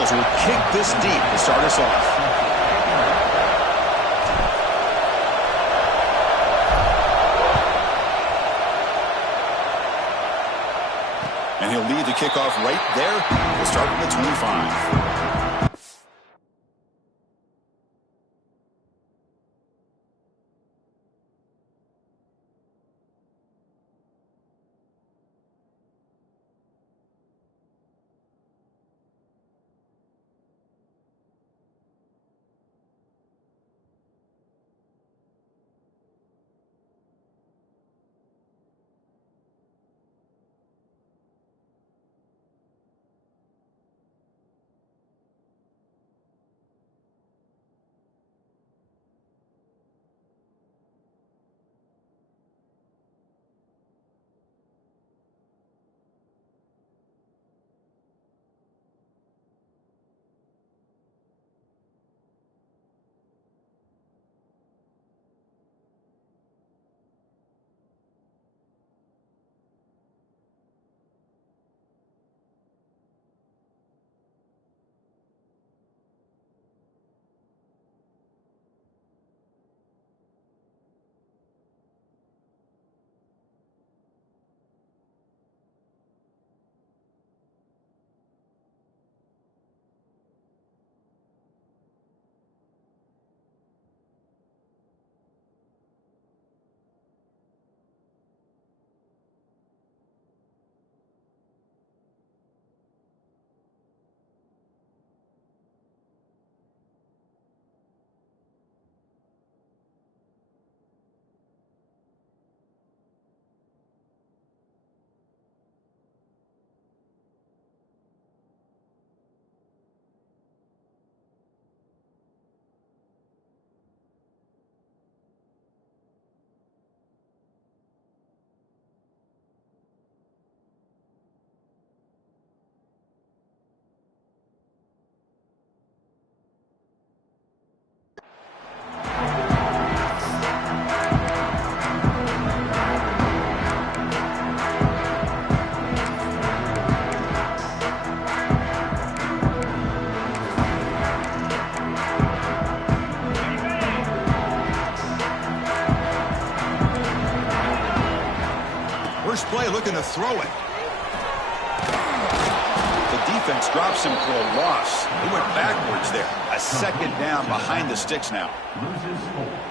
Cardinals will kick this deep to start us off. And he'll lead the kickoff right there. We'll start from the 25. First play looking to throw it. The defense drops him for a loss. He went backwards there. A second down behind the sticks now.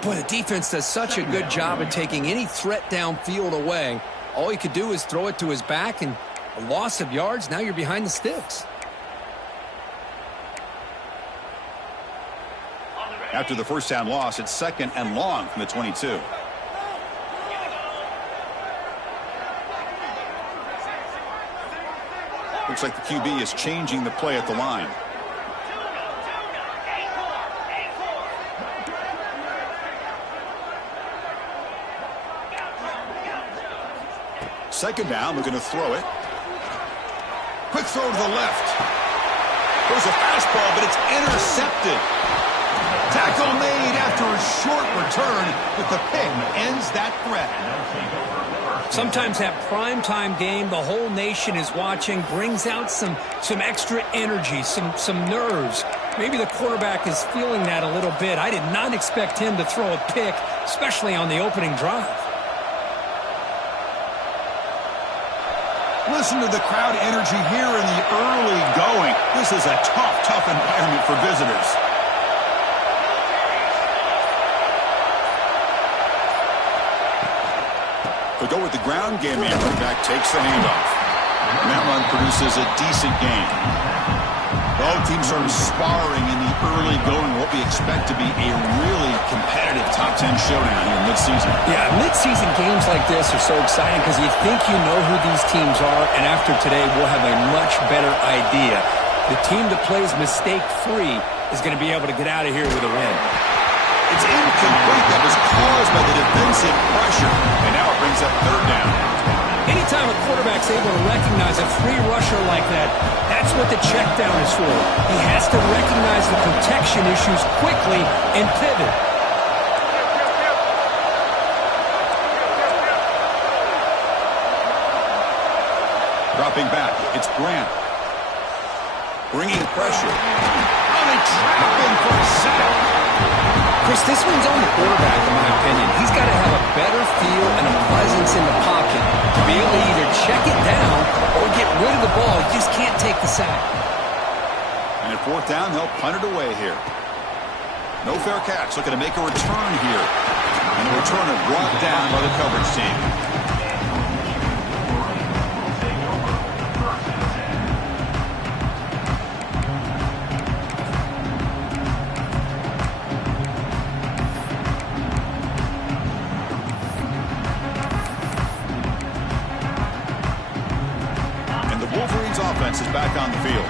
Boy, the defense does such a good job of taking any threat downfield away. All he could do is throw it to his back, and a loss of yards, now you're behind the sticks. After the first down loss, it's second and long from the 22. Looks like the QB is changing the play at the line. Second down, looking to throw it. Quick throw to the left. There's a fastball, but it's intercepted. Tackle made after a short return, but the pick ends that threat. Sometimes that primetime game, the whole nation is watching, brings out some extra energy, some nerves. Maybe the quarterback is feeling that a little bit. I did not expect him to throw a pick, especially on the opening drive. Listen to the crowd energy here in the early going. This is a tough environment for visitors. They go with the ground game, and running back takes the handoff. And that run produces a decent gain. Both teams are sparring in the early going, what we expect to be a really competitive top 10 showdown here mid-season. Yeah, mid-season games like this are so exciting because you think you know who these teams are, and after today we'll have a much better idea. The team that plays mistake-free is going to be able to get out of here with a win. It's incomplete. That was caused by the defensive pressure. And now it brings up third down. Anytime a quarterback's able to recognize a free rusher like that, that's what the check down is for. He has to recognize the protection issues quickly and pivot. Dropping back, it's Grant. Bringing pressure. Oh, they trap him for a sack. Chris, this one's on the quarterback, in my opinion. He's got to have a better feel and a presence in the pocket to be able to either check it down or get rid of the ball. He just can't take the sack. And at fourth down, they'll punt it away here. No fair catch. Looking to make a return here. And the returner brought down by the coverage team. And the Wolverines offense is back on the field.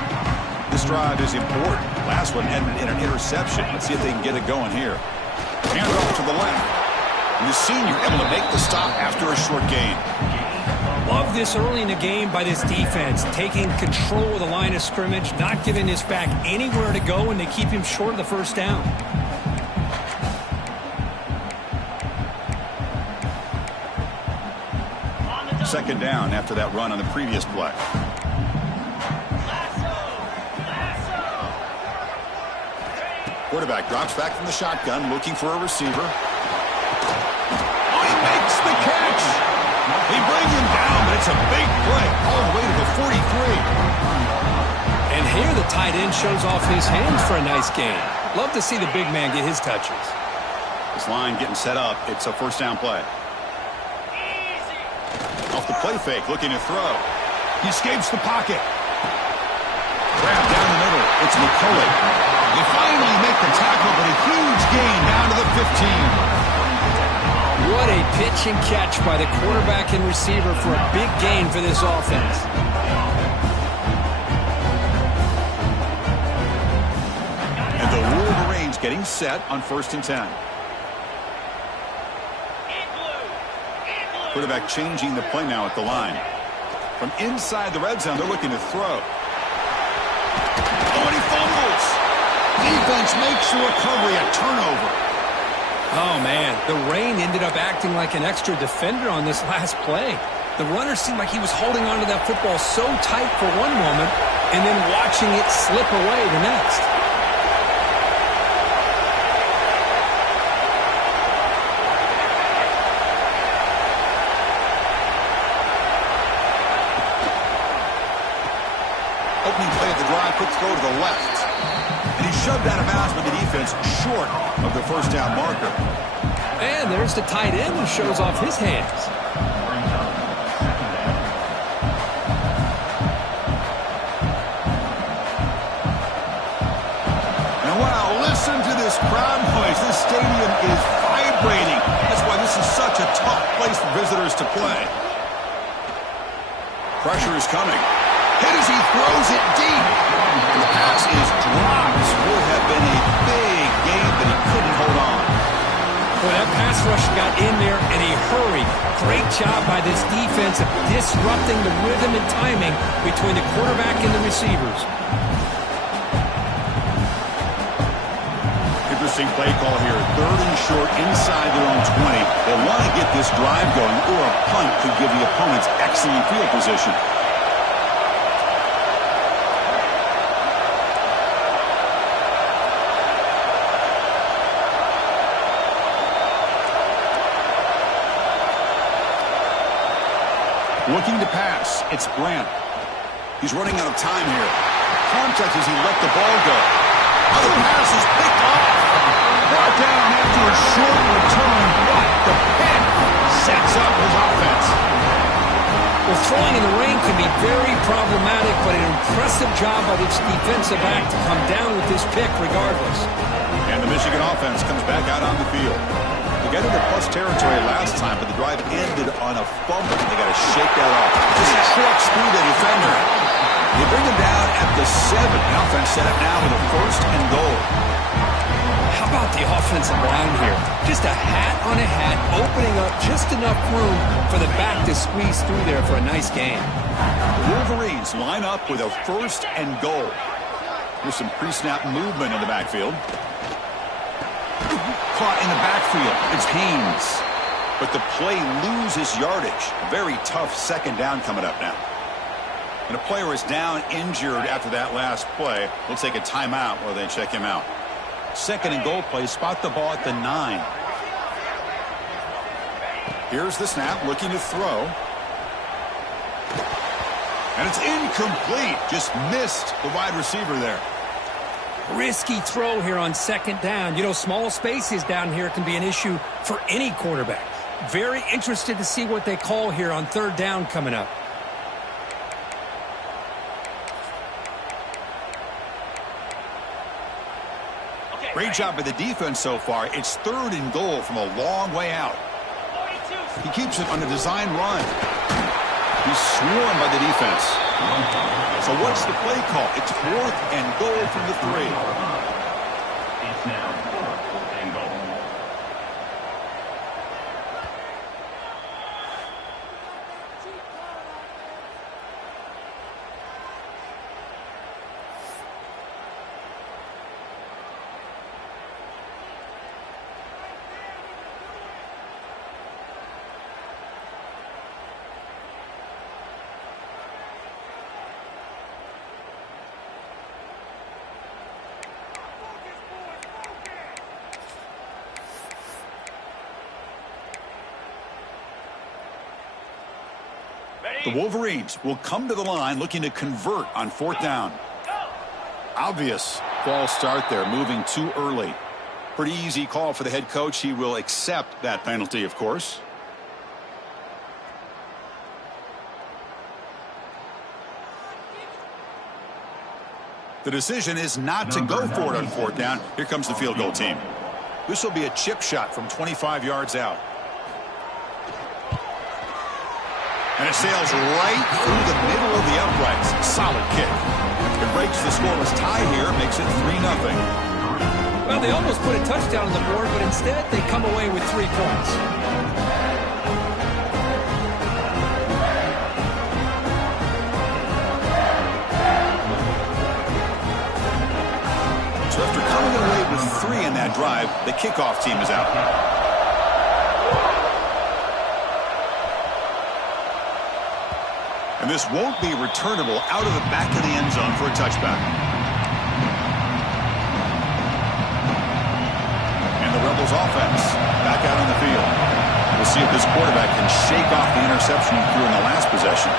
This drive is important. Last one ended in an interception. Let's see if they can get it going here. Hand off to the left. And the senior able to make the stop after a short gain. Love this early in the game by this defense, taking control of the line of scrimmage, not giving this back anywhere to go, and they keep him short of the first down. Second down after that run on the previous play. Quarterback drops back from the shotgun, looking for a receiver. Oh, he makes the catch. They bring him down, but it's a big play all the way to the 43. And here the tight end shows off his hands for a nice gain. Love to see the big man get his touches. This line getting set up. It's a first down play. Off the play fake, looking to throw. He escapes the pocket. Grab down the middle. It's McCullough. They finally make the tackle, but a huge gain down to the 15. What a pitch and catch by the quarterback and receiver for a big gain for this offense. And the Wolverines getting set on 1st and 10. Quarterback changing the play now at the line. From inside the red zone, they're looking to throw. Oh, and he fumbles. Defense makes the recovery, a turnover. Oh, man, the rain ended up acting like an extra defender on this last play. The runner seemed like he was holding onto that football so tight for one moment and then watching it slip away the next. Opening play of the drive, quick throw to the left. And he shoved out of bounds with the defense short of the first down marker. And there's the tight end who shows off his hands. And wow, listen to this crowd noise. This stadium is vibrating. That's why this is such a tough place for visitors to play. Pressure is coming. Hit as he throws it deep. The pass is dropped. Would have been a big game, but he couldn't hold on. Well, that pass rush got in there in a hurry. Great job by this defense of disrupting the rhythm and timing between the quarterback and the receivers. Interesting play call here. 3rd and short inside their own 20. They want to get this drive going, or a punt could give the opponents excellent field position. Looking to pass. It's Brandt. He's running out of time here. Contact as he let the ball go. Other pass is picked off. Brought down after a short return, but the pick sets up his offense. Well, throwing in the rain can be very problematic, but an impressive job by this defensive back to come down with this pick regardless. And the Michigan offense comes back out on the field. They got into plus territory last time, but the drive ended on a fumble. They got to shake that off. Just trucks through the defender. They bring him down at the 7. The offense set up now with a 1st and goal. How about the offensive line here? Just a hat on a hat, opening up just enough room for the back to squeeze through there for a nice gain. Wolverines line up with a 1st and goal. There's some pre-snap movement in the backfield. Caught in the backfield. It's Haynes. But the play loses yardage. Very tough second down coming up now. And a player is down injured after that last play. We'll take a timeout while they check him out. 2nd and goal play. Spot the ball at the 9. Here's the snap, looking to throw. And it's incomplete. Just missed the wide receiver there. Risky throw here on 2nd down. You know, small spaces down here can be an issue for any quarterback. Very interested to see what they call here on 3rd down coming up. Great job by the defense so far. It's 3rd and goal from a long way out. He keeps it on a design run. He's swarmed by the defense. So what's the play call? It's 4th and goal from the 3. It's now 4th and goal. The Wolverines will come to the line looking to convert on 4th down. Obvious false start there, moving too early. Pretty easy call for the head coach. He will accept that penalty, of course. The decision is not to go for it on 4th down. Here comes the field goal team. This will be a chip shot from 25 yards out. And it sails right through the middle of the uprights. Solid kick. It breaks the scoreless tie here, makes it 3-0. Well, they almost put a touchdown on the board, but instead they come away with 3 points. So after coming away with 3 in that drive, the kickoff team is out. And this won't be returnable out of the back of the end zone for a touchback. And the Rebels offense back out on the field. We'll see if this quarterback can shake off the interception he threw in the last possession.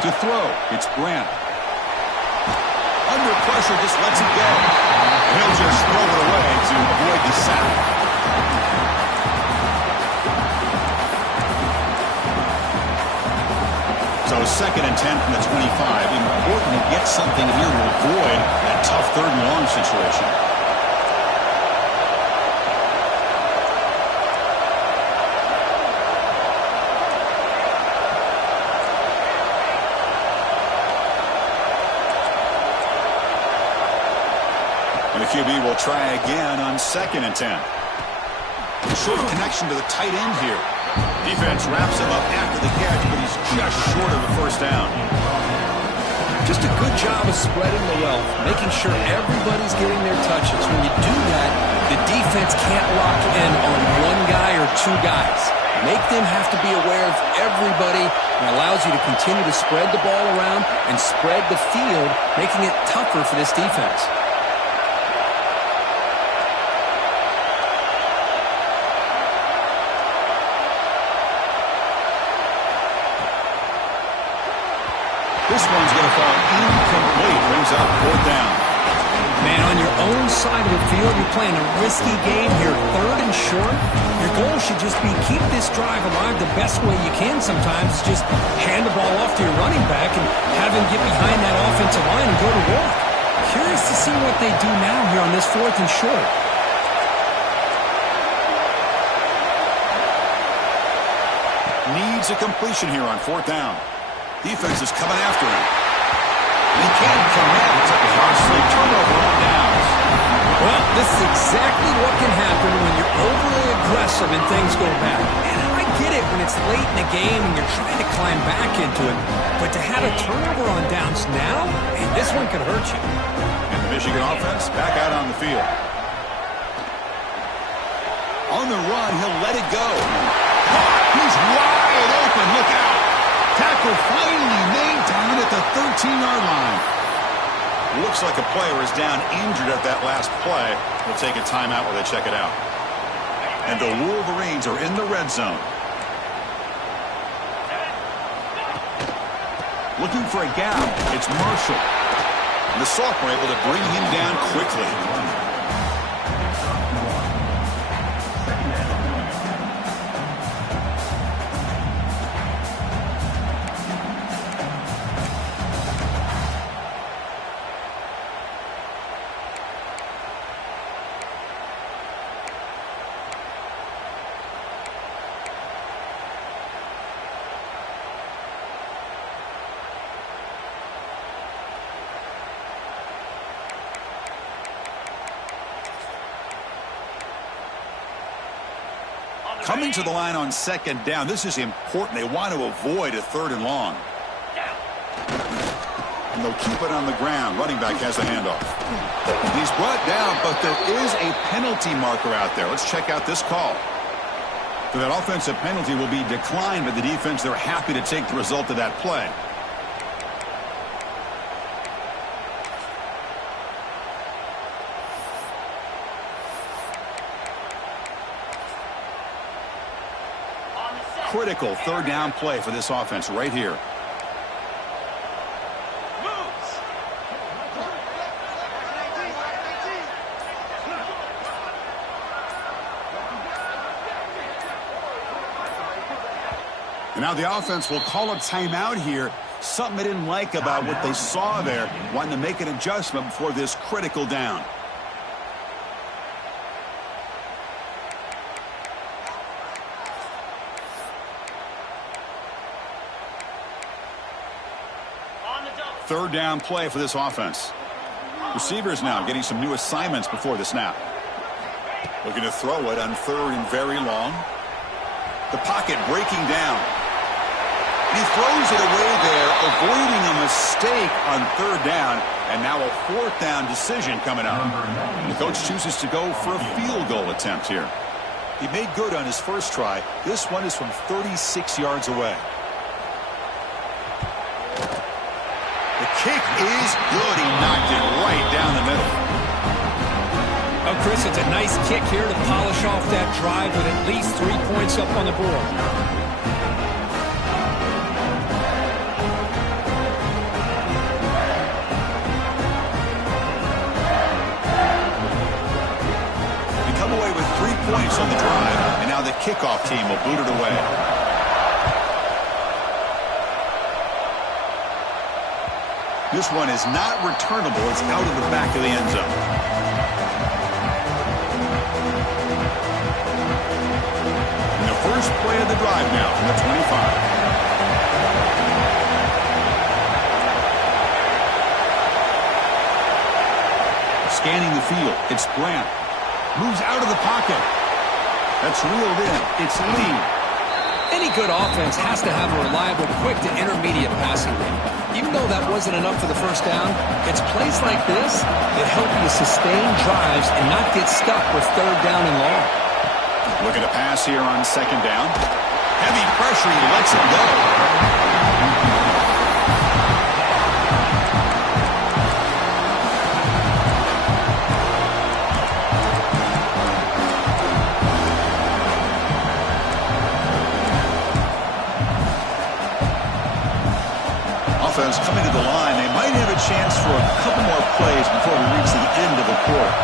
To throw, it's Grant. Under pressure, just lets it go. And he'll just throw it away to avoid the sack. So 2nd and 10 from the 25. Important to get something here to avoid that tough 3rd and long situation. And the QB will try again on 2nd and 10. Short connection to the tight end here. Defense wraps him up after the catch, but he's just short of the 1st down. Just a good job of spreading the wealth, making sure everybody's getting their touches. When you do that, the defense can't lock in on 1 guy or 2 guys. Make them have to be aware of everybody, and allows you to continue to spread the ball around and spread the field, making it tougher for this defense. This one's going to fall incomplete. Brings up 4th down. Man, on your own side of the field, you're playing a risky game here, 3rd and short. Your goal should just be keep this drive alive the best way you can sometimes. Just hand the ball off to your running back and have him get behind that offensive line and go to work. Curious to see what they do now here on this 4th and short. Needs a completion here on 4th down. Defense is coming after him. And he can't connect. It's a costly turnover on downs. Well, this is exactly what can happen when you're overly aggressive and things go bad. And I get it. when it's late in the game and you're trying to climb back into it. But to have a turnover on downs now, man, this one could hurt you. And the Michigan offense back out on the field. On the run, he'll let it go. He's wide open. Look out. Tackle finally made down at the 13-yard line. Looks like a player is down injured at that last play. They'll take a timeout while they check it out. And the Wolverines are in the red zone. Looking for a gap. It's Marshall. And the sophomore able to bring him down quickly. Coming to the line on second down. This is important. They want to avoid a 3rd and long. And they'll keep it on the ground. Running back has the handoff. He's brought down, but there is a penalty marker out there. Let's check out this call. So that offensive penalty will be declined by the defense. They're happy to take the result of that play. Critical 3rd down play for this offense right here. And now the offense will call a timeout here. Something they didn't like about what they saw there. Wanting to make an adjustment before this critical down. Third down play for this offense. Receivers now getting some new assignments before the snap. Looking to throw it on 3rd and very long. The pocket breaking down. And he throws it away there, avoiding a mistake on 3rd down. And now a 4th down decision coming up. The coach chooses to go for a field goal attempt here. He made good on his first try. This one is from 36 yards away. The kick is good. He knocked it right down the middle. Oh, Chris, it's a nice kick here to polish off that drive with at least 3 points up on the board. They come away with 3 points on the drive, and now the kickoff team will boot it away. This one is not returnable. It's out of the back of the end zone. And the first play of the drive now from the 25. Scanning the field. It's Brandt. Moves out of the pocket. That's reeled in. It's Lee. Any good offense has to have a reliable, quick to intermediate passing game. Even though that wasn't enough for the first down, it's plays like this that help you sustain drives and not get stuck with 3rd down and long. Looking to pass here on 2nd down. Heavy pressure. He lets it go. Offense coming to the line. They might have a chance for a couple more plays before we reach the end of the quarter.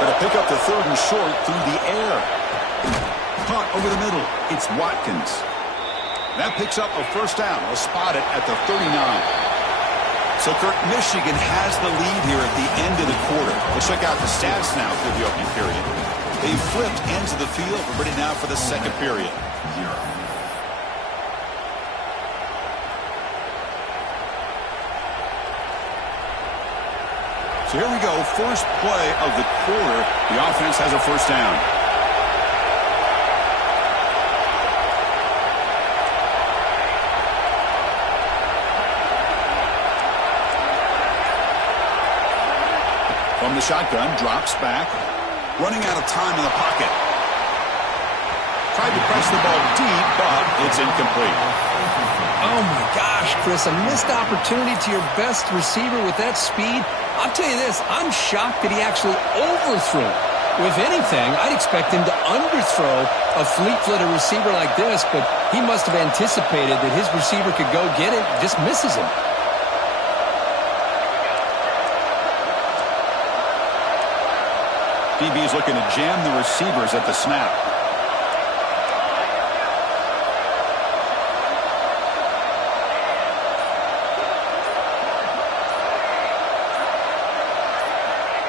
Going to pick up the 3rd and short through the air. Caught over the middle. It's Watkins. That picks up a 1st down. We'll spot it at the 39. So, Kirk, Michigan has the lead here at the end of the quarter. Let's check out the stats now for the opening period. They flipped ends of the field. We're ready now for the 2nd period. So here we go, first play of the quarter. The offense has a first down. From the shotgun, drops back. Running out of time in the pocket. Tried to press the ball deep, but it's incomplete. Oh, my gosh, Chris, a missed opportunity to your best receiver with that speed. I'll tell you this, I'm shocked that he actually overthrew. If anything, I'd expect him to underthrow a fleet-footed receiver like this, but he must have anticipated that his receiver could go get it, just misses him. DB's looking to jam the receivers at the snap.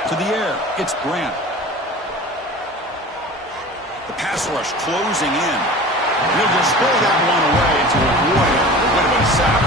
To the air, it's Grant. The pass rush closing in. He'll just throw that one away to avoid it. It would have been a sack.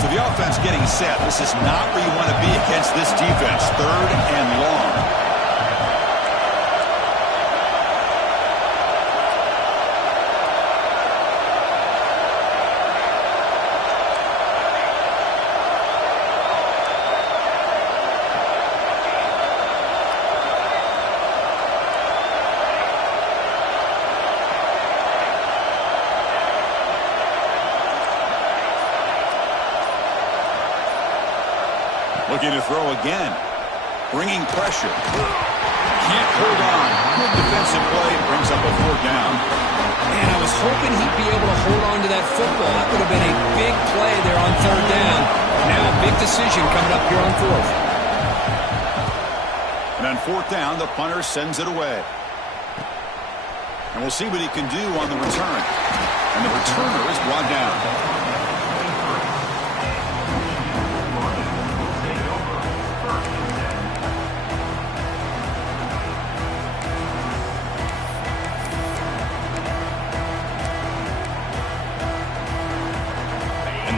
So the offense getting set. This is not where you want to be against this defense. 3rd and long. Looking to throw again. Bringing pressure. Can't hold on. Good defensive play. Brings up a 4th down. Man, I was hoping he'd be able to hold on to that football. That would have been a big play there on 3rd down. Now a big decision coming up here on 4th. And on 4th down, the punter sends it away. And we'll see what he can do on the return. And the returner is brought down.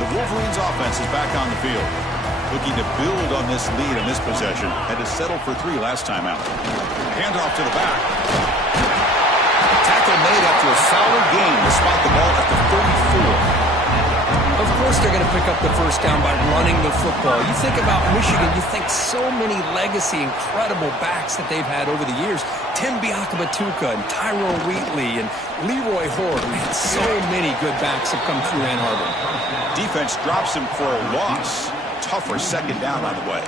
Wolverines offense is back on the field. Looking to build on this lead in this possession. Had to settle for 3 last time out. Handoff to the back. Tackle made after a solid gain to spot the ball at the 34. Of course they're going to pick up the first down by running the football. You think about Michigan, you think so many legacy, incredible backs that they've had over the years. Tim Biakabatuka and Tyrone Wheatley and Leroy Horde. Man, so many good backs have come through Ann Arbor. Defense drops him for a loss. Tougher 2nd down on the way.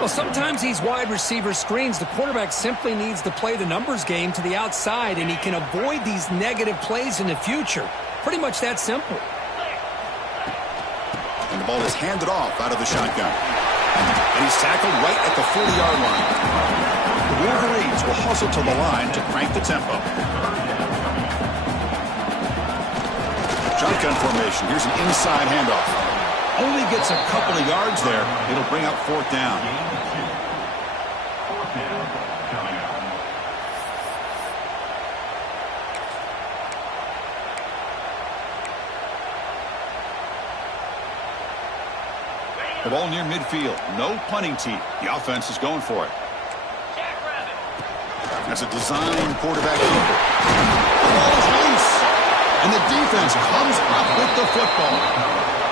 Well, sometimes these wide receiver screens, the quarterback simply needs to play the numbers game to the outside, and he can avoid these negative plays in the future. Pretty much that simple. And the ball is handed off out of the shotgun. And he's tackled right at the 40-yard line. The Wolverines will hustle to the line to crank the tempo. Shotgun formation. Here's an inside handoff. Only gets a couple of yards there. It'll bring up 4th down. The ball near midfield. No punting team. The offense is going for it. That's a design quarterback keeper. The ball is loose. And the defense comes up with the football.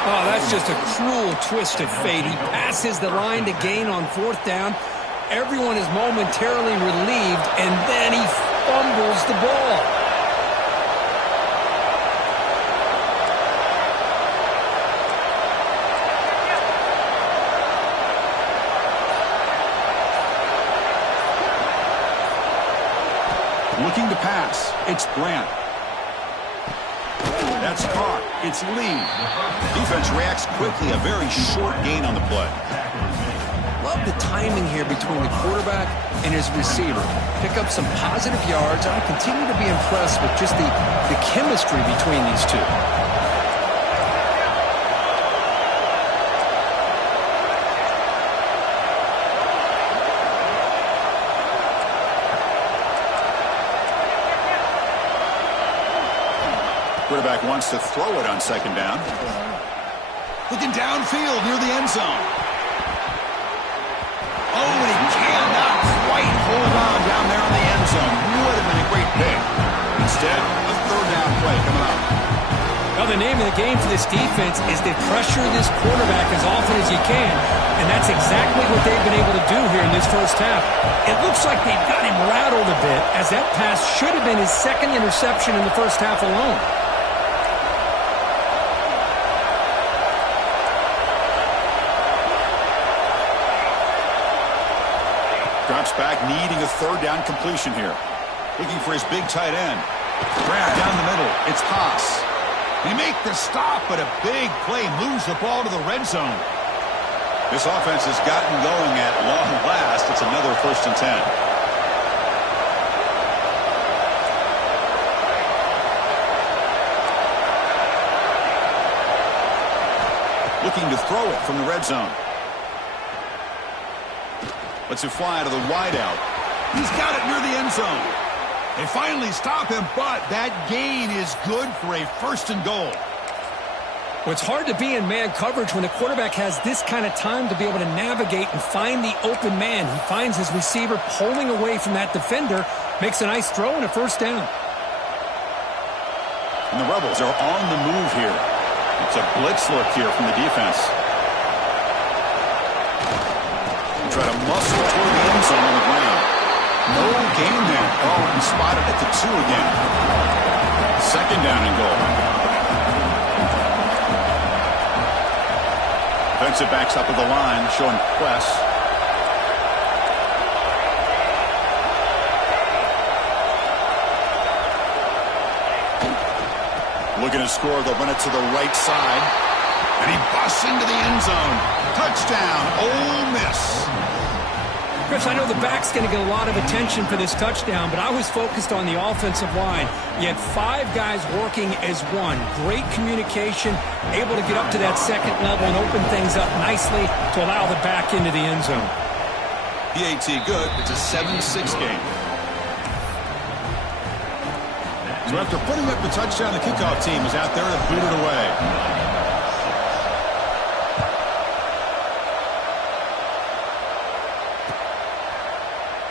Oh, that's just a cruel twist of fate. He passes the line to gain on 4th down. Everyone is momentarily relieved, and then he fumbles the ball. Looking to pass. It's Grant. That's caught. It's Lee. Defense reacts quickly. A very short gain on the play. Love the timing here between the quarterback and his receiver. Pick up some positive yards. I continue to be impressed with just the chemistry between these two. quarterback wants to throw it on second down. Looking downfield near the end zone. Oh, and he cannot quite hold on down there in the end zone. Would have been a great pick. Instead, a third down play coming up. Well, the name of the game for this defense is to pressure this quarterback as often as you can, and that's exactly what they've been able to do here in this first half. It looks like they've got him rattled a bit, as that pass should have been his second interception in the first half alone. Drops back, needing a third down completion here. Looking for his big tight end. Grab down the middle. It's Haas. They make the stop, but a big play moves the ball to the red zone. This offense has gotten going at long last. It's another 1st and 10. Looking to throw it from the red zone. Lets it fly to the wideout. He's got it near the end zone. They finally stop him, but that gain is good for a 1st and goal. Well, it's hard to be in man coverage when the quarterback has this kind of time to be able to navigate and find the open man. He finds his receiver pulling away from that defender, makes a nice throw and a 1st down. And the Rebels are on the move here. It's a blitz look here from the defense. They try to muscle toward the end zone on the ground. No gain there. Oh, and spotted at the 2 again. 2nd down and goal. Defensive backs up at the line, showing press. Looking to score, they'll run it to the right side. And he busts into the end zone. Touchdown, Ole Miss. Chris, I know the back's going to get a lot of attention for this touchdown, but I was focused on the offensive line. You had 5 guys working as one. Great communication, able to get up to that 2nd level and open things up nicely to allow the back into the end zone. PAT good. It's a 7-6 game. So after putting up the touchdown, the kickoff team is out there to boot it away.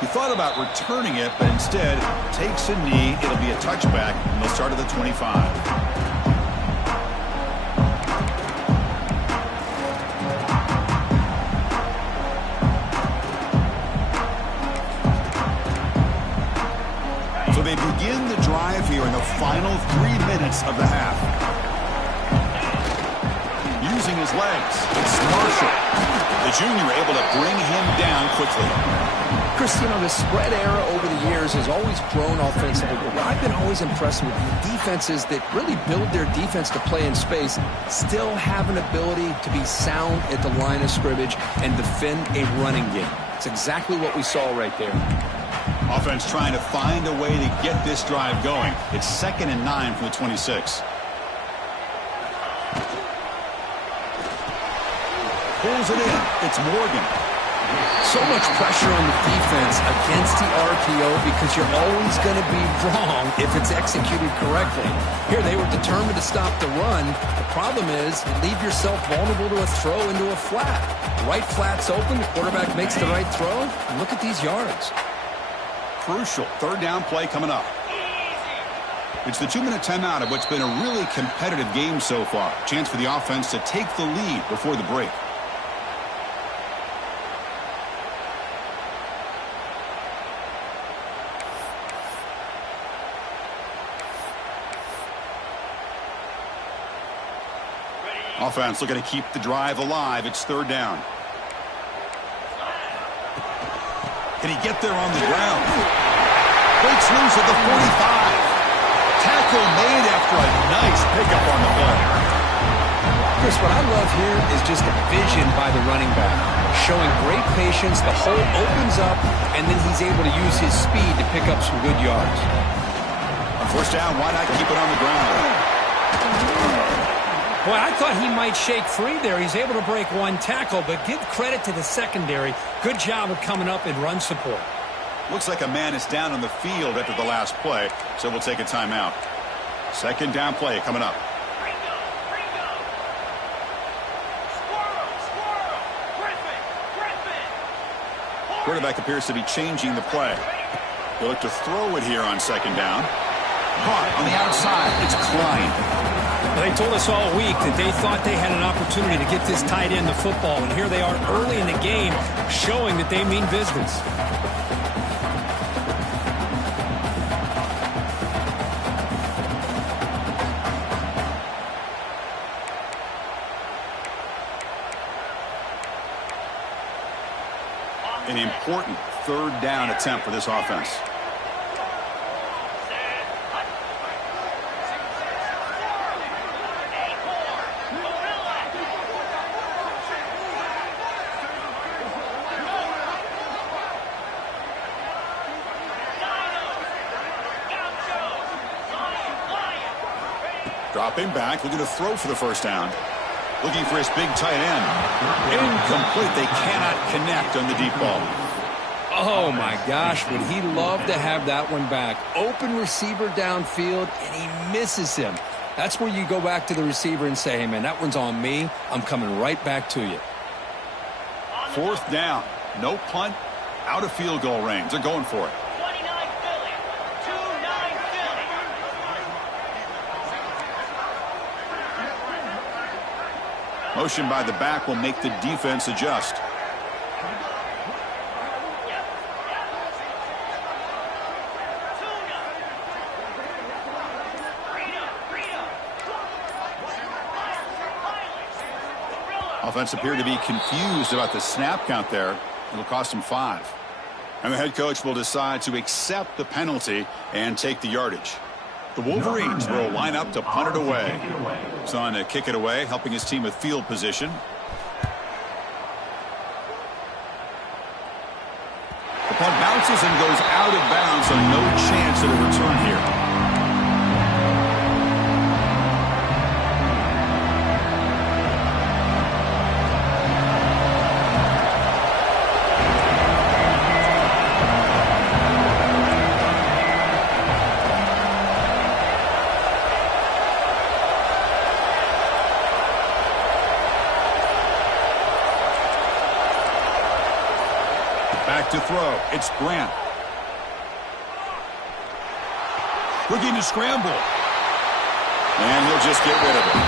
He thought about returning it, but instead takes a knee. It'll be a touchback, and they'll start at the 25. So they begin the drive here in the final 3 minutes of the half. Using his legs, it's Marshall. The junior able to bring him down quickly. Chris, you know, the spread era over the years has always grown offensively, but what I've been always impressed with the defenses that really build their defense to play in space still have an ability to be sound at the line of scrimmage and defend a running game. It's exactly what we saw right there. Offense trying to find a way to get this drive going. It's 2nd and 9 from the 26. Pulls it in. It's Morgan. So much pressure on the defense against the RPO because you're always going to be wrong if it's executed correctly. Here they were determined to stop the run. The problem is you leave yourself vulnerable to a throw into a flat. The right flat's open. The quarterback makes the right throw. And look at these yards. Crucial 3rd down play coming up. It's the 2-minute timeout of what's been a really competitive game so far. Chance for the offense to take the lead before the break. Offense looking to keep the drive alive. It's 3rd down. Can he get there on the ground? Breaks loose at the 45. Tackle made after a nice pickup on the play. Chris, what I love here is just the vision by the running back. Showing great patience, the hole opens up, and then he's able to use his speed to pick up some good yards. On 1st down, why not keep it on the ground? Boy, I thought he might shake free there. He's able to break 1 tackle, but give credit to the secondary. Good job of coming up in run support. Looks like a man is down on the field after the last play, so we'll take a timeout. Second down play coming up. Quarterback appears to be changing the play. He'll look to throw it here on second down. Caught on the outside. It's Klein. Well, they told us all week that they thought they had an opportunity to get this tight end the football, and here they are early in the game showing that they mean business. An important third down attempt for this offense. Dropping back, looking to throw for the first down. Looking for his big tight end. Incomplete. They cannot connect on the deep ball. Oh, my gosh. Would he love to have that one back? Open receiver downfield, and he misses him. That's where you go back to the receiver and say, hey, man, that one's on me. I'm coming right back to you. Fourth down. No punt. Out of field goal range. They're going for it. Motion by the back will make the defense adjust. Offense appeared to be confused about the snap count there. It'll cost him 5. And the head coach will decide to accept the penalty and take the yardage. The Wolverines will line up to punt it away. He's on to kick it away, helping his team with field position. The punt bounces and goes out of bounds, so no chance at a return here. To throw. It's Grant. Looking to scramble. And he'll just get rid of it.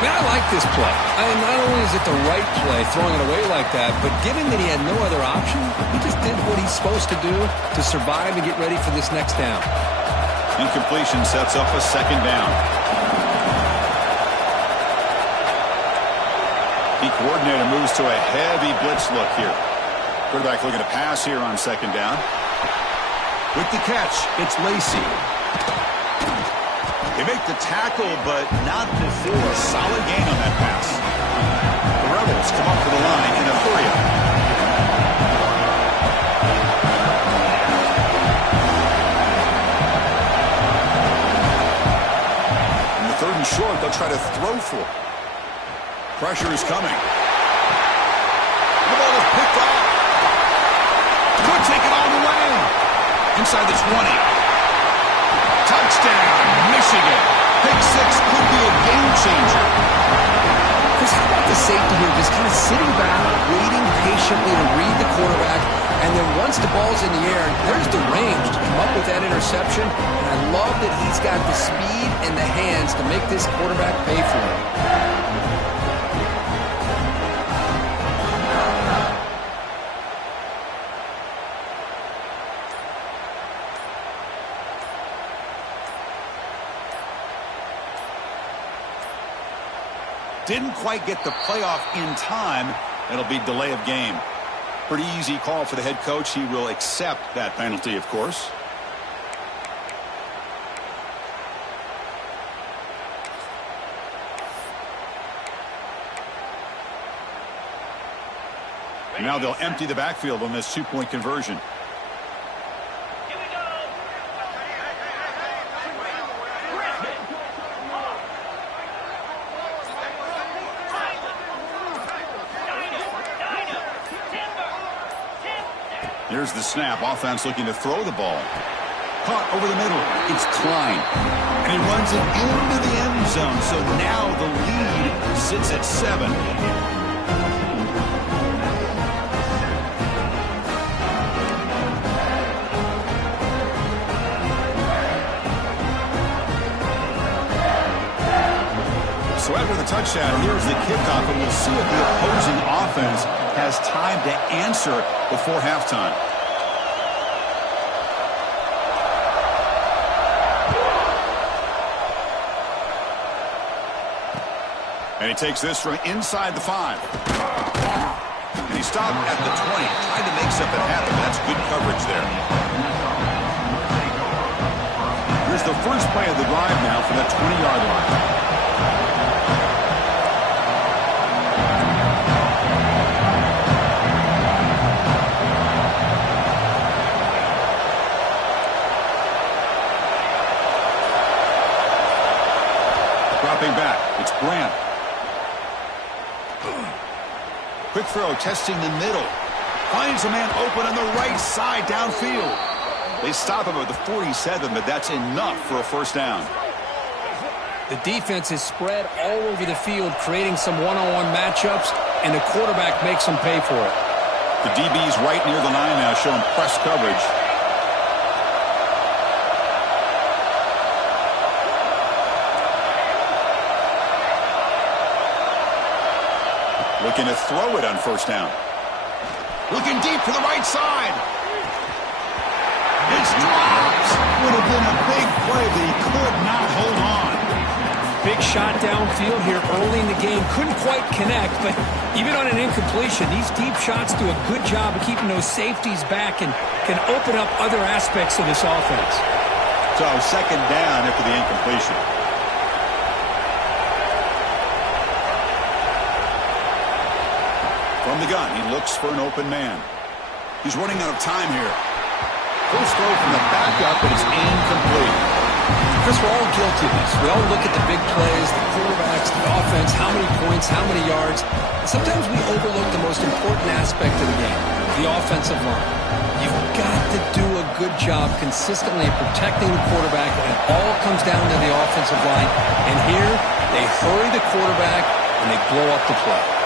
Man, I like this play. Not only is it the right play, throwing it away like that, but given that he had no other option, he just did what he's supposed to do to survive and get ready for this next down. Incompletion sets up a second down. The coordinator moves to a heavy blitz look here. Quarterback looking to pass here on second down. With the catch, it's Lacy. They make the tackle, but not before. Solid gain on that pass. The Rebels come up to the line in a 3-up. In the 3rd and short, they'll try to throw for it. Pressure is coming. The ball is picked off. Could take it all the way. Inside the 20. Touchdown, Michigan. Pick 6 could be a game changer. Chris, how about the safety here just kind of sitting back, waiting patiently to read the quarterback, and then once the ball's in the air, there's the range to come up with that interception. And I love that he's got the speed and the hands to make this quarterback pay for it. Didn't quite get the playoff in time. It'll be delay of game. Pretty easy call for the head coach. He will accept that penalty, of course. Now they'll empty the backfield on this 2-point conversion. Here's the snap. Offense looking to throw the ball. caught over the middle. It's Klein. And he runs it into the end zone. So now the lead sits at 7. So after the touchdown, here's the kickoff, and we'll see if the opposing offense has time to answer before halftime. And he takes this from inside the 5. And he stopped at the 20, trying to make something happen. That's good coverage there. Here's the first play of the drive now from the 20-yard line. Dropping back, it's Brandt. Quick throw, testing the middle. Finds a man open on the right side downfield. They stop him at the 47, but that's enough for a first down. The defense is spread all over the field, creating some one-on-one matchups, and the quarterback makes them pay for it. The DB's right near the line now, showing press coverage. Looking to throw it on first down. Looking deep to the right side. It's dropped. Would have been a big play, but he could not hold on. Big shot downfield here early in the game. Couldn't quite connect, but even on an incompletion, these deep shots do a good job of keeping those safeties back and can open up other aspects of this offense. So second down after the incompletion. From the gun, he looks for an open man. He's running out of time here. First throw from the backup, but it's incomplete. Chris, we're all guilty of this. We all look at the big plays, the quarterbacks, the offense, how many points, how many yards. And sometimes we overlook the most important aspect of the game, the offensive line. You've got to do a good job consistently protecting the quarterback, and it all comes down to the offensive line. And here, they hurry the quarterback, and they blow up the play.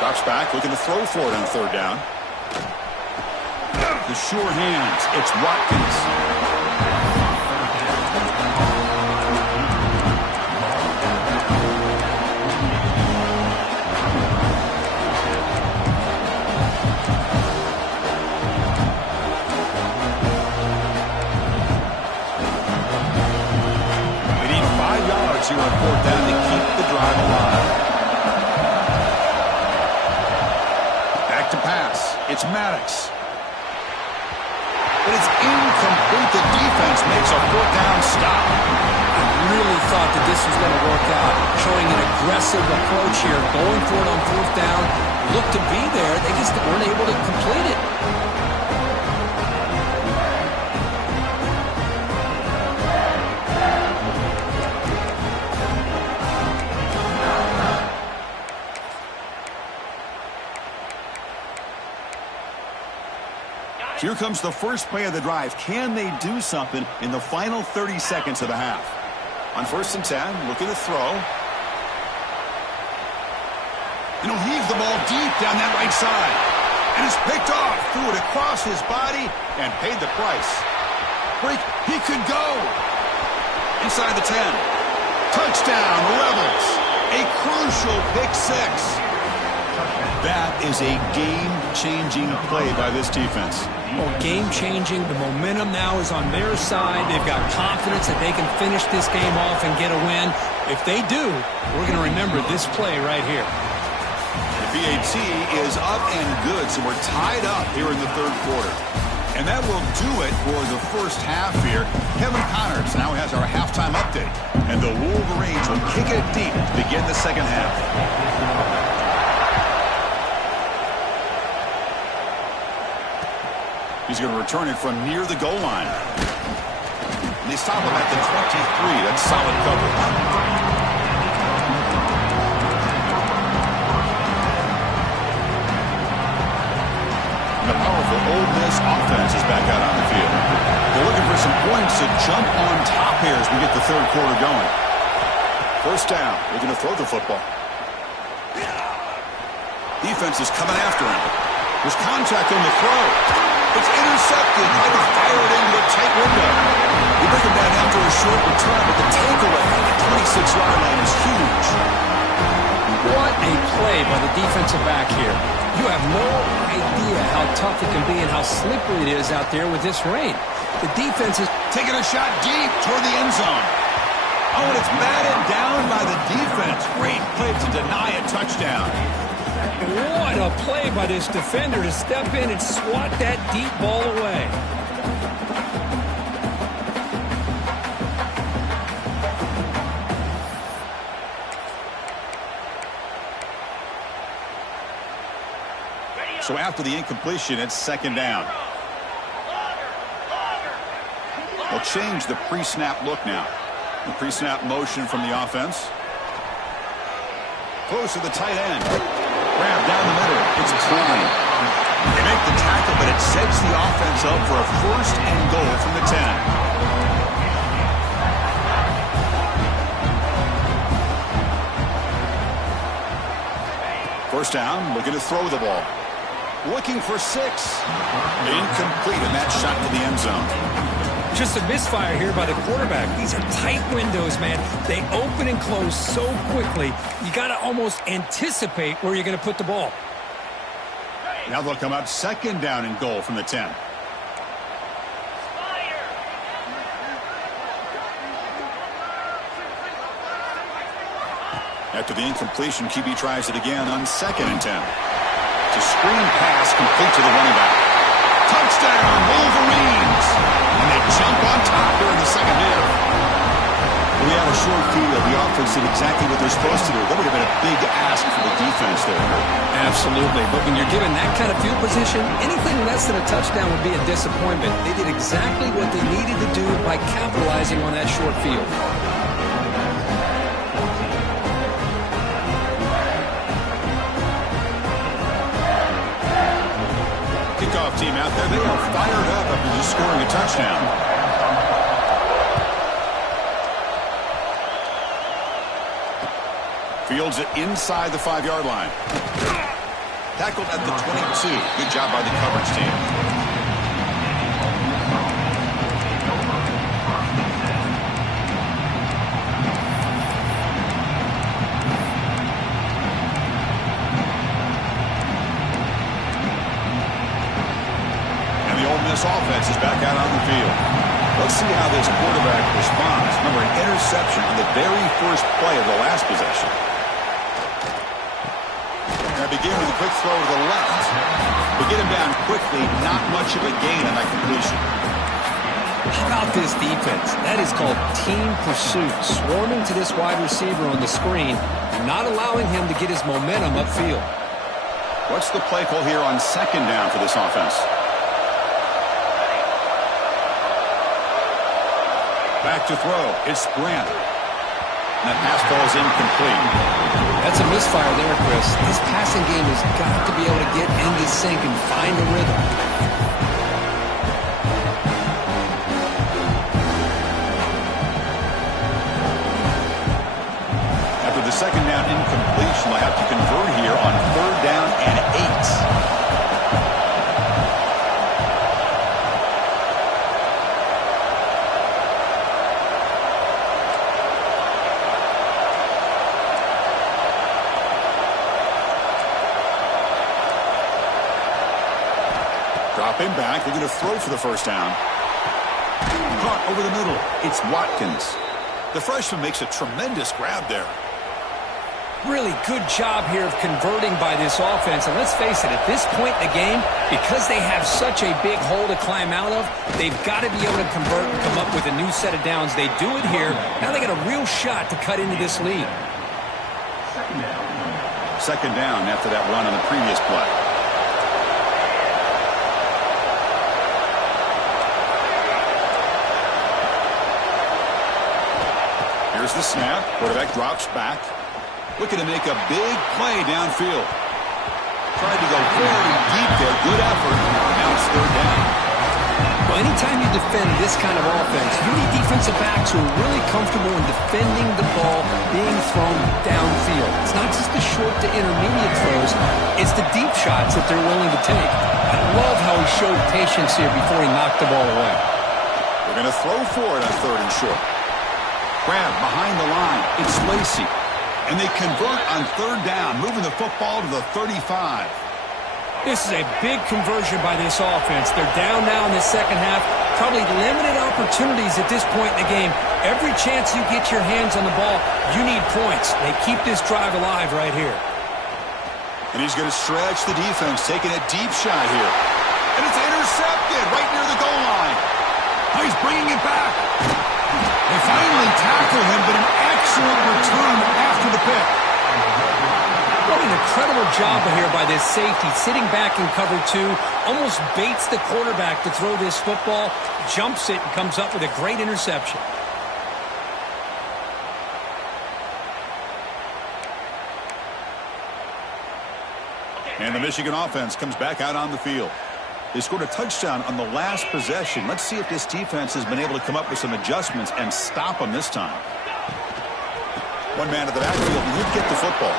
Drops back, looking to throw for it on third down. The sure hands, it's Watkins. They need 5 yards here on fourth down to keep the drive alive. Pass. It's Maddox. But it's incomplete. The defense makes a fourth down stop. I really thought that this was going to work out, showing an aggressive approach here, going for it on fourth down. Looked to be there. They just weren't able to complete it. Here comes the first play of the drive. Can they do something in the final 30 seconds of the half? On first and 10, looking to throw. And he'll heave the ball deep down that right side. And it's picked off. Threw it across his body and paid the price. Break. He could go. Inside the 10. Touchdown, Rebels. A crucial pick six. That is a game-changing play by this defense. Well, game-changing. The momentum now is on their side. They've got confidence that they can finish this game off and get a win. If they do, we're going to remember this play right here. The PAT is up and good, so we're tied up here in the third quarter. And that will do it for the first half here. Kevin Connors now has our halftime update. And the Wolverines will kick it deep to begin the second half. He's going to return it from near the goal line. And they stop him at the 23. That's solid coverage. The Ole Miss offense is back out on the field. They're looking for some points to jump on top here as we get the third quarter going. First down. Looking to throw the football. Defense is coming after him. There's contact on the throw. It's intercepted. Trying to fire it into a tight window. They bring him down after a short return, but the takeaway at the 26-yard line is huge. What a play by the defensive back here. You have no idea how tough it can be and how slippery it is out there with this rain. The defense is taking a shot deep toward the end zone. Oh, and it's batted down by the defense. Great play to deny a touchdown. What a play by this defender to step in and swat that deep ball away. So after the incompletion, it's second down. They'll change the pre-snap look now. The pre-snap motion from the offense. Close to the tight end. Grab down the middle. It's Klein. They make the tackle, but it sets the offense up for a first and goal from the 10. First down, looking to throw the ball. Looking for 6. Incomplete, and that shot to the end zone. Just a misfire here by the quarterback. These are tight windows, man. They open and close so quickly. You got to almost anticipate where you're going to put the ball. Now they'll come up second down and goal from the 10. After the incompletion, QB tries it again on second and 10. It's a screen pass complete to the running back. Touchdown, Wolverines! And they jump on top during the second half. We had a short field. The offense did exactly what they're supposed to do. That would have been a big ask for the defense there. Absolutely. But when you're given that kind of field position, anything less than a touchdown would be a disappointment. They did exactly what they needed to do by capitalizing on that short field. Kickoff team out there. They are fired up after just scoring a touchdown. Fields it inside the 5-yard line. Tackled at the 22. Good job by the coverage team. And the Ole Miss offense is back out on the field. Let's see how this quarterback responds. Remember, an interception on the very first play of the last possession. Begin with a quick throw to the left. But get him down quickly. Not much of a gain on that completion. How about this defense? That is called team pursuit. Swarming to this wide receiver on the screen, not allowing him to get his momentum upfield. What's the play call here on second down for this offense? Back to throw. It's Grant. And that pass falls incomplete. That's a misfire there, Chris. This passing game has got to be able to get into sync and find a rhythm. After the second down incompletion, they'll have to convert here on third down and 8. Dropping back, they're going to throw for the first down. Caught over the middle. It's Watkins. The freshman makes a tremendous grab there. Really good job here of converting by this offense. And let's face it, at this point in the game, because they have such a big hole to climb out of, they've got to be able to convert and come up with a new set of downs. They do it here. Now they got a real shot to cut into this lead. Second down after that run on the previous play. Here's the snap. Quarterback drops back. Looking to make a big play downfield. Tried to go very deep there. Good effort. Now it's Well, anytime you defend this kind of offense, you need defensive backs who are really comfortable in defending the ball being thrown downfield. It's not just the short to intermediate throws, it's the deep shots that they're willing to take. I love how he showed patience here before he knocked the ball away. They're going to throw for it on 3rd and short. Grab behind the line. It's Lacy. And they convert on 3rd down, moving the football to the 35. This is a big conversion by this offense. They're down now in the second half. Probably limited opportunities at this point in the game. Every chance you get your hands on the ball, you need points. They keep this drive alive right here. And he's going to stretch the defense, taking a deep shot here. And it's intercepted right near the goal line. Oh, he's bringing it back. They finally tackle him, but an excellent return after the pick. What an incredible job here by this safety, sitting back in cover 2, almost baits the quarterback to throw this football, jumps it, and comes up with a great interception. And the Michigan offense comes back out on the field. They scored a touchdown on the last possession. Let's see if this defense has been able to come up with some adjustments and stop them this time. One man at the backfield, and he'll get the football.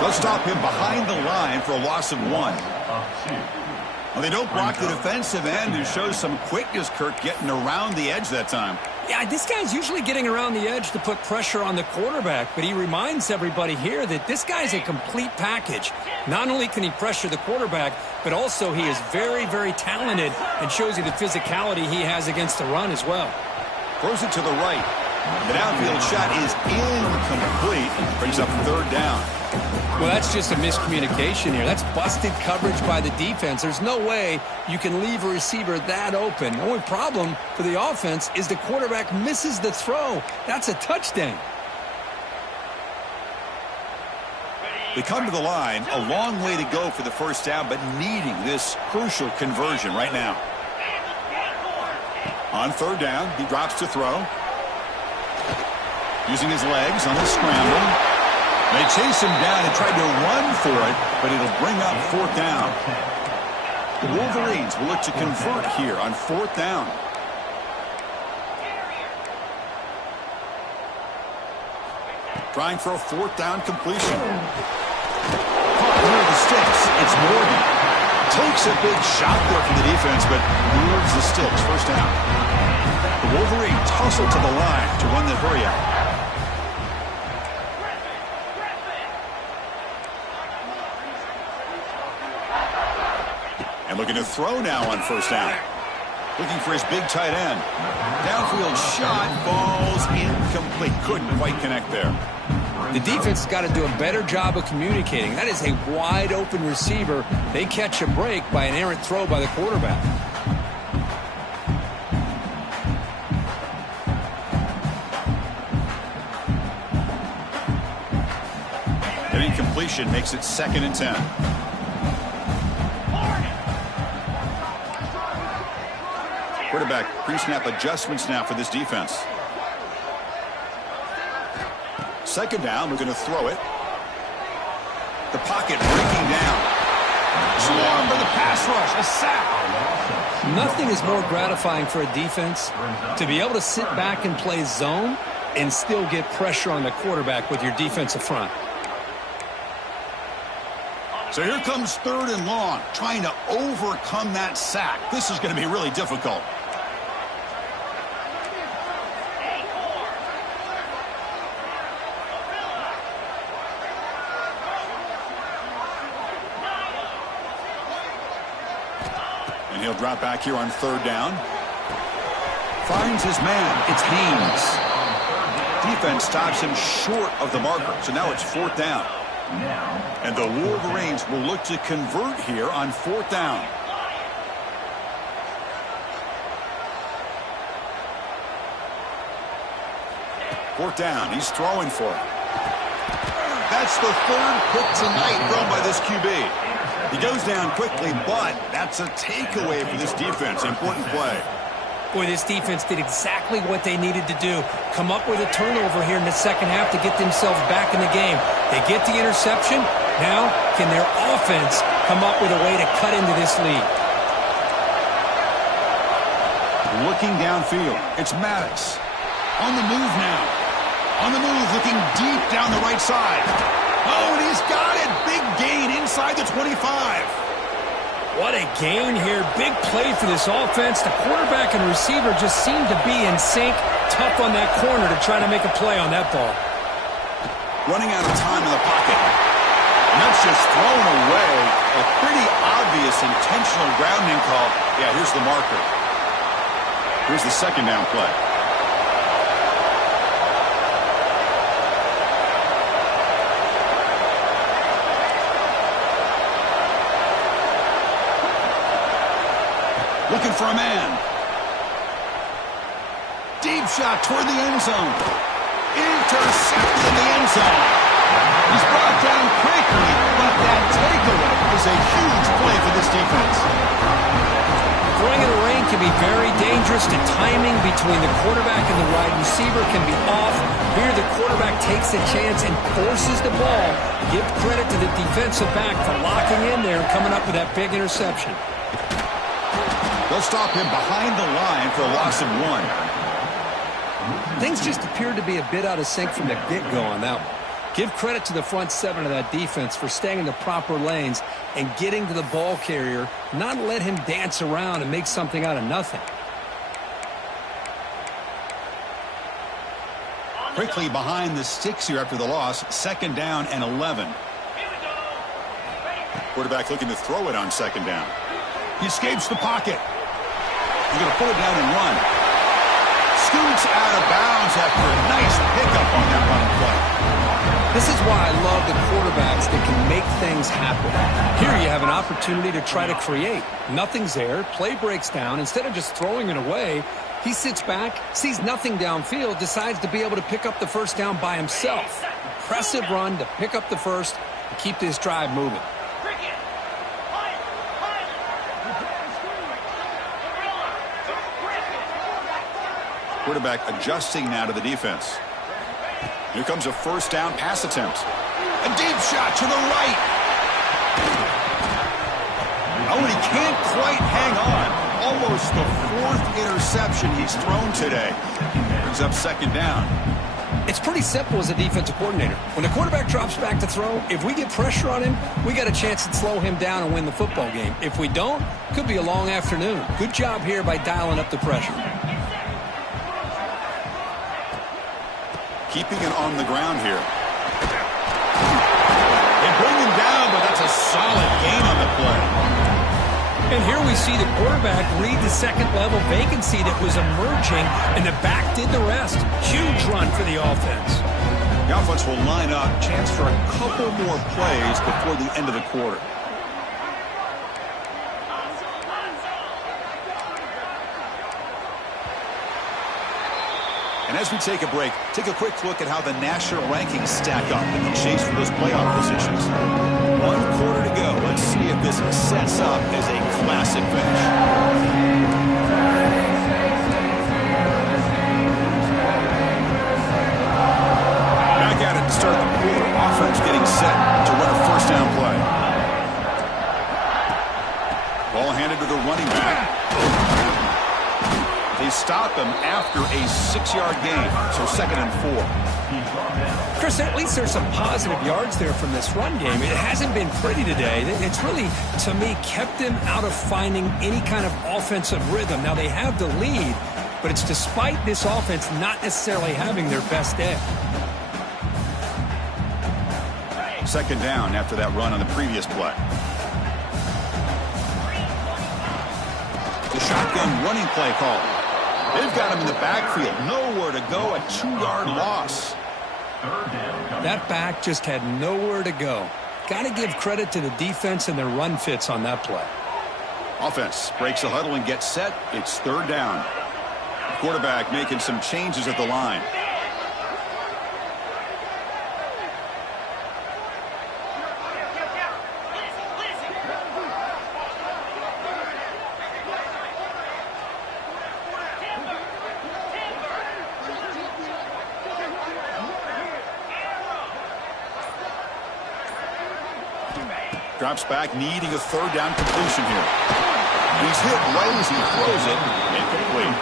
They'll stop him behind the line for a loss of 1. Well, they don't block the defensive end and show some quickness, Kirk, getting around the edge that time. Yeah, this guy's usually getting around the edge to put pressure on the quarterback, but he reminds everybody here that this guy's a complete package. Not only can he pressure the quarterback, but also he is very, very talented and shows you the physicality he has against the run as well. Throws it to the right. The downfield shot is incomplete. Brings up 3rd down. Well, that's just a miscommunication here. That's busted coverage by the defense. There's no way you can leave a receiver that open. The only problem for the offense is the quarterback misses the throw. That's a touchdown. They come to the line, a long way to go for the 1st down, but needing this crucial conversion right now. On 3rd down, he drops to throw. Using his legs on the scramble. They chase him down and tried to run for it, but it'll bring up 4th down. The Wolverines will look to convert here on 4th down. Trying for a 4th down completion. Caught near the sticks. It's Morgan. Takes a big shot there from the defense, but moves the sticks. 1st down. The Wolverines hustle to the line to run the hurry out. And looking to throw now on 1st down. Looking for his big tight end. Downfield shot, falls incomplete. Couldn't quite connect there. The defense has got to do a better job of communicating. That is a wide open receiver. They catch a break by an errant throw by the quarterback. An incompletion makes it 2nd and 10. Quarterback pre-snap adjustments now for this defense. 2nd down, we're going to throw it. The pocket breaking down. Swarmed by the pass rush, a sack. Nothing is more gratifying for a defense to be able to sit back and play zone and still get pressure on the quarterback with your defensive front. So here comes 3rd and long, trying to overcome that sack. This is going to be really difficult. And he'll drop back here on 3rd down. Finds his man. It's Haynes. Defense stops him short of the marker. So now it's 4th down. And the Wolverines will look to convert here on 4th down. Fourth down. He's throwing for it. That's the 3rd pick tonight thrown by this QB. He goes down quickly, but that's a takeaway for this defense. Important play. Boy, this defense did exactly what they needed to do. Come up with a turnover here in the second half to get themselves back in the game. They get the interception. Now, can their offense come up with a way to cut into this lead? looking downfield. It's Maddox. On the move now. On the move, looking deep down the right side. Oh, and he's got it. Big gain inside the 25. What a gain here. Big play for this offense. The quarterback and receiver just seem to be in sync. Tough on that corner to try to make a play on that ball. Running out of time in the pocket. And that's just thrown away. A pretty obvious intentional grounding call. Yeah, here's the marker. Here's the second down play. Looking for a man. Deep shot toward the end zone. Intercepted in the end zone. He's brought down quickly, but that takeaway is a huge play for this defense. Throwing in the rain can be very dangerous. The timing between the quarterback and the wide receiver can be off. Here the quarterback takes a chance and forces the ball. Give credit to the defensive back for locking in there and coming up with that big interception. They'll stop him behind the line for a loss of 1. Things just appeared to be a bit out of sync from the get-go on that one. Give credit to the front seven of that defense for staying in the proper lanes and getting to the ball carrier, not let him dance around and make something out of nothing. Quickly behind the sticks here after the loss. Second down and 11. Quarterback looking to throw it on second down. He escapes the pocket. He's going to pull it down and run. Scoots out of bounds after a nice pickup on that run play. This is why I love the quarterbacks that can make things happen. Here you have an opportunity to try to create. Nothing's there. Play breaks down. Instead of just throwing it away, he sits back, sees nothing downfield, decides to be able to pick up the first down by himself. Impressive run to pick up the first and keep this drive moving. Quarterback adjusting now to the defense. Here comes a first down pass attempt. A deep shot to the right. Oh, and he can't quite hang on. Almost the fourth interception he's thrown today. Brings up second down. It's pretty simple as a defensive coordinator. When the quarterback drops back to throw, if we get pressure on him, we got a chance to slow him down and win the football game. If we don't, could be a long afternoon. Good job here by dialing up the pressure. Keeping it on the ground here. They bring him down, but that's a solid gain on the play. And here we see the quarterback read the second-level vacancy that was emerging, and the back did the rest. Huge run for the offense. The offense will line up. Chance for a couple more plays before the end of the quarter. And as we take a break, take a quick look at how the national rankings stack up in the chase for those playoff positions. 1 quarter to go. Let's see if this sets up as a classic finish. Back at it to start the quarter. Offense getting set to run a first down play. Ball handed to the running back. They stop him after a 6-yard gain, so 2nd and 4. Chris, at least there's some positive yards there from this run game. It hasn't been pretty today. It's really, to me, kept them out of finding any kind of offensive rhythm. Now, they have the lead, but it's despite this offense not necessarily having their best day. Second down after that run on the previous play. The shotgun running play call. They've got him in the backfield. Nowhere to go. A 2-yard loss. That back just had nowhere to go. Got to give credit to the defense and their run fits on that play. Offense breaks the huddle and gets set. It's 3rd down. Quarterback making some changes at the line. Drops back, needing a 3rd down completion here. He's hit right as he throws it. Incomplete.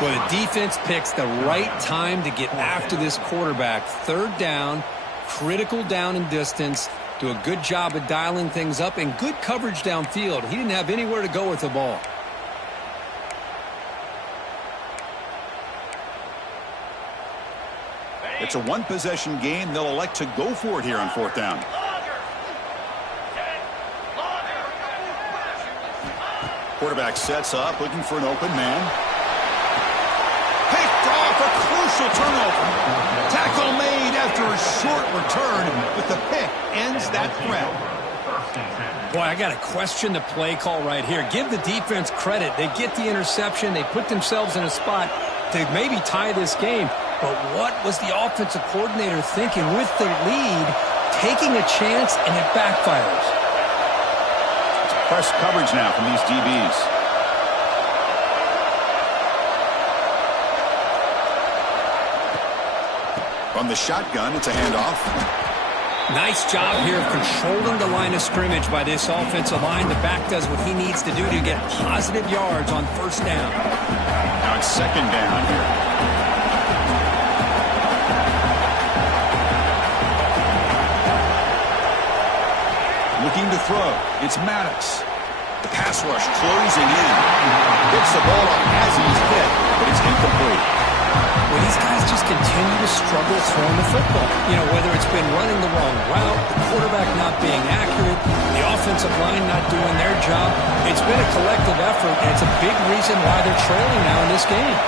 Well, the defense picks the right time to get after this quarterback. Third down, critical down and distance. Do a good job of dialing things up and good coverage downfield. He didn't have anywhere to go with the ball. It's a one-possession game. They'll elect to go for it here on fourth down. Quarterback sets up, looking for an open man. Picked off, a crucial turnover. Tackle made after a short return, but the pick ends that threat. Boy, I got to question the play call right here. Give the defense credit. They get the interception. They put themselves in a spot to maybe tie this game. But what was the offensive coordinator thinking with the lead, taking a chance, and it backfires? Press coverage now from these DBs. From the shotgun, it's a handoff. Nice job here of controlling the line of scrimmage by this offensive line. The back does what he needs to do to get positive yards on first down. Now it's second down here. Looking to throw. It's Maddox. The pass rush closing in. Gets the ball up as he's hit, but it's incomplete. Well, these guys just continue to struggle throwing the football. You know, whether it's been running the wrong route, the quarterback not being accurate, the offensive line not doing their job. It's been a collective effort, and it's a big reason why they're trailing now in this game.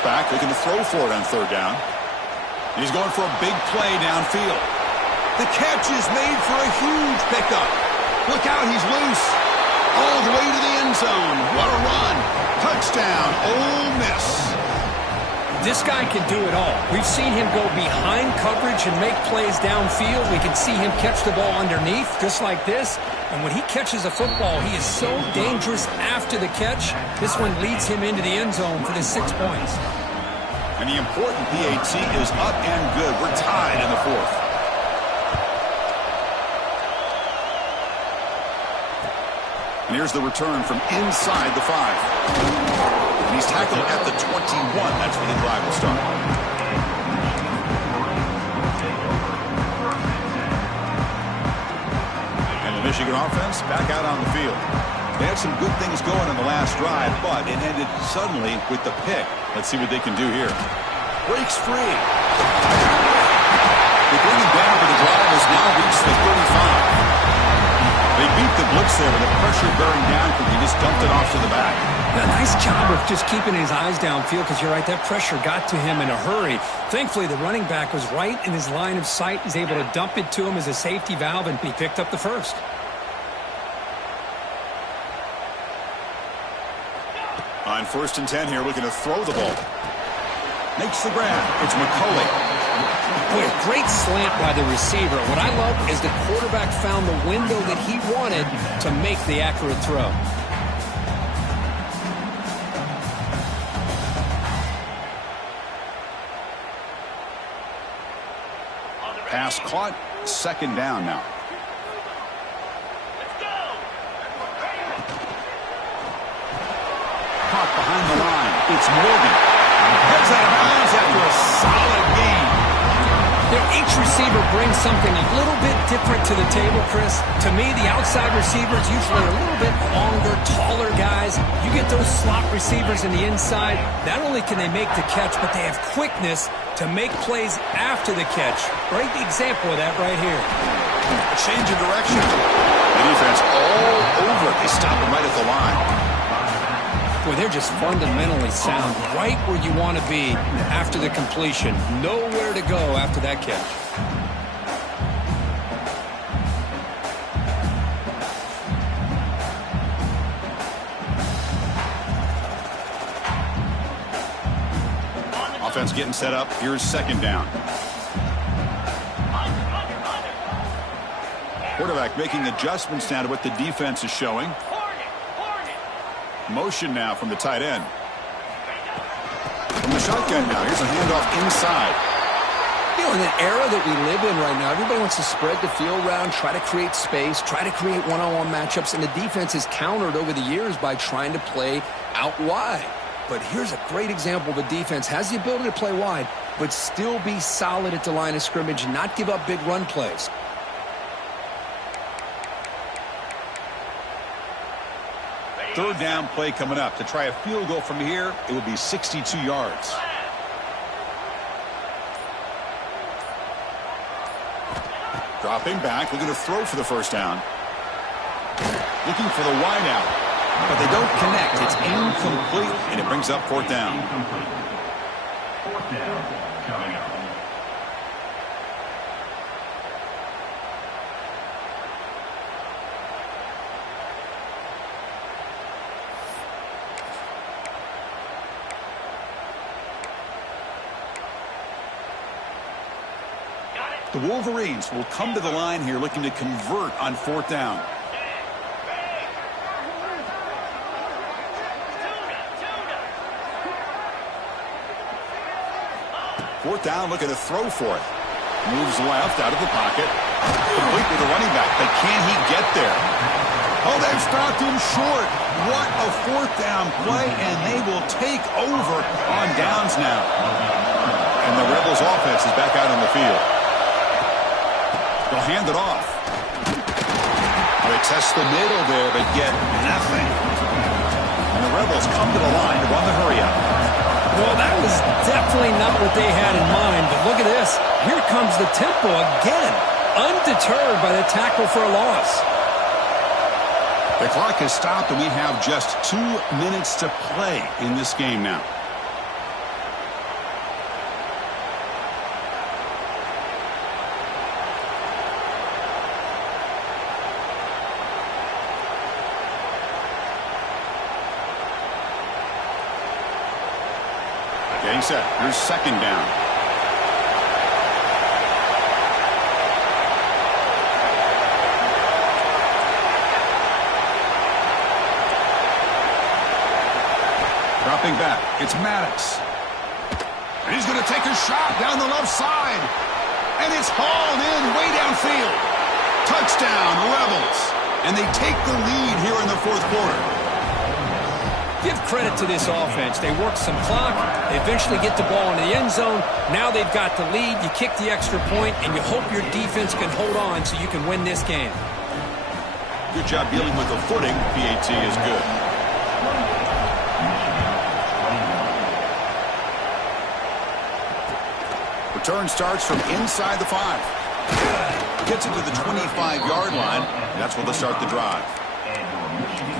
Back, looking to throw for it on third down. He's going for a big play downfield. The catch is made for a huge pickup. Look out, he's loose. All the way to the end zone. What a run. Touchdown, Ole Miss. This guy can do it all. We've seen him go behind coverage and make plays downfield. We can see him catch the ball underneath, just like this. And when he catches a football, he is so dangerous after the catch. This one leads him into the end zone for the 6 points. And the important PAT is up and good. We're tied in the fourth. And here's the return from inside the 5. And he's tackled at the 21. That's where the drive will start. And the Michigan offense back out on the field. They had some good things going on the last drive, but it ended suddenly with the pick. Let's see what they can do here. Breaks free. They bring him down, but the drive has now reached the 35. They beat the blitz there with the pressure bearing down from him. He just dumped it off to the back. A nice job of just keeping his eyes downfield because you're right, that pressure got to him in a hurry. Thankfully, the running back was right in his line of sight. He's able to dump it to him as a safety valve, and he picked up the first. On 1st and 10 here, looking to throw the ball. Makes the grab. It's McCulley. Boy, a great slant by the receiver. What I love is the quarterback found the window that he wanted to make the accurate throw. Pass caught. Second down now. Caught behind the line. It's Morgan. Heads out of bounds after a solid game. Each receiver brings something a little bit different to the table, Chris. To me, the outside receivers usually a little bit longer, taller guys. You get those slot receivers in the inside. Not only can they make the catch, but they have quickness to make plays after the catch. Great example of that right here. A change of direction. The defense all over it. They stop him right at the line. Boy, they're just fundamentally sound, right where you want to be after the completion. Nowhere to go after that catch. Offense getting set up. Here's second down. Quarterback making adjustments now to what the defense is showing. Motion now from the tight end. From the shotgun now. Here's a handoff inside. You know, in the era that we live in right now, everybody wants to spread the field around, try to create space, try to create one-on-one matchups, and the defense has countered over the years by trying to play out wide. But here's a great example. The defense has the ability to play wide, but still be solid at the line of scrimmage, not give up big run plays. Third down play coming up. To try a field goal from here, it would be 62 yards. Dropping back, looking to throw for the first down. Looking for the wide out, but they don't connect. It's incomplete, and it brings up fourth down. Fourth down coming up. The Wolverines will come to the line here looking to convert on fourth down. Fourth down, looking to throw for it. Moves left out of the pocket. Complete with the running back, but can he get there? Oh, they've stopped him short. What a fourth down play, and they will take over on downs now. And the Rebels offense is back out on the field. They'll hand it off. They test the middle there, but get nothing. And the Rebels come to the line to run the hurry up. Well, that was definitely not what they had in mind, but look at this. Here comes the tempo again, undeterred by the tackle for a loss. The clock has stopped, and we have just 2 minutes to play in this game now. Getting set. Here's second down. Dropping back. It's Maddox. And he's going to take a shot down the left side. And it's hauled in way downfield. Touchdown, Rebels. And they take the lead here in the fourth quarter. Give credit to this offense. They work some clock. They eventually get the ball in the end zone. Now they've got the lead. You kick the extra point, and you hope your defense can hold on so you can win this game. Good job dealing with the footing. PAT is good. Return starts from inside the 5. Gets it to the 25-yard line. That's where they'll start the drive.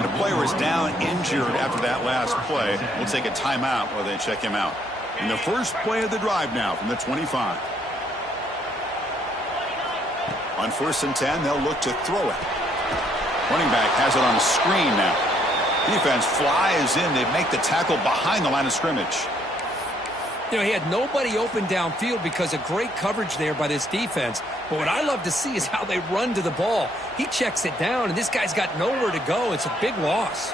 The player is down injured after that last play. We'll take a timeout while they check him out. In the first play of the drive now from the 25. On 1st and 10, they'll look to throw it. Running back has it on the screen now. Defense flies in. They make the tackle behind the line of scrimmage. You know, he had nobody open downfield because of great coverage there by this defense. But what I love to see is how they run to the ball. He checks it down, and this guy's got nowhere to go. It's a big loss.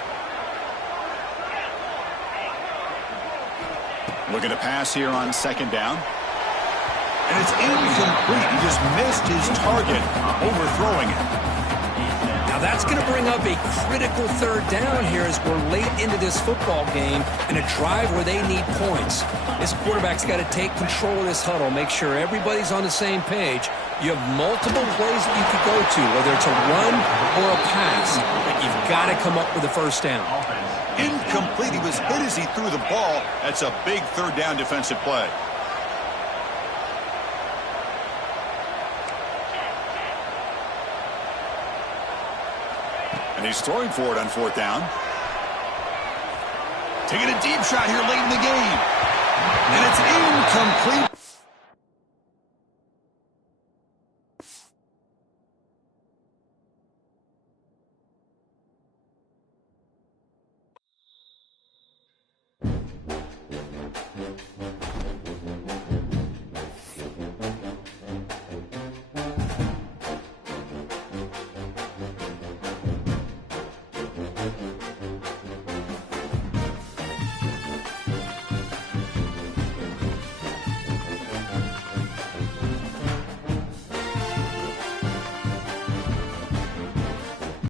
Looking to pass here on second down. And it's incomplete. He just missed his target, overthrowing it. Now that's going to bring up a critical third down here as we're late into this football game in a drive where they need points. This quarterback's got to take control of this huddle, make sure everybody's on the same page. You have multiple plays that you could go to, whether it's a run or a pass, but you've got to come up with a first down. Incomplete. He was hit as he threw the ball. That's a big third down defensive play. And he's throwing for it on fourth down. Taking a deep shot here late in the game. And it's incomplete.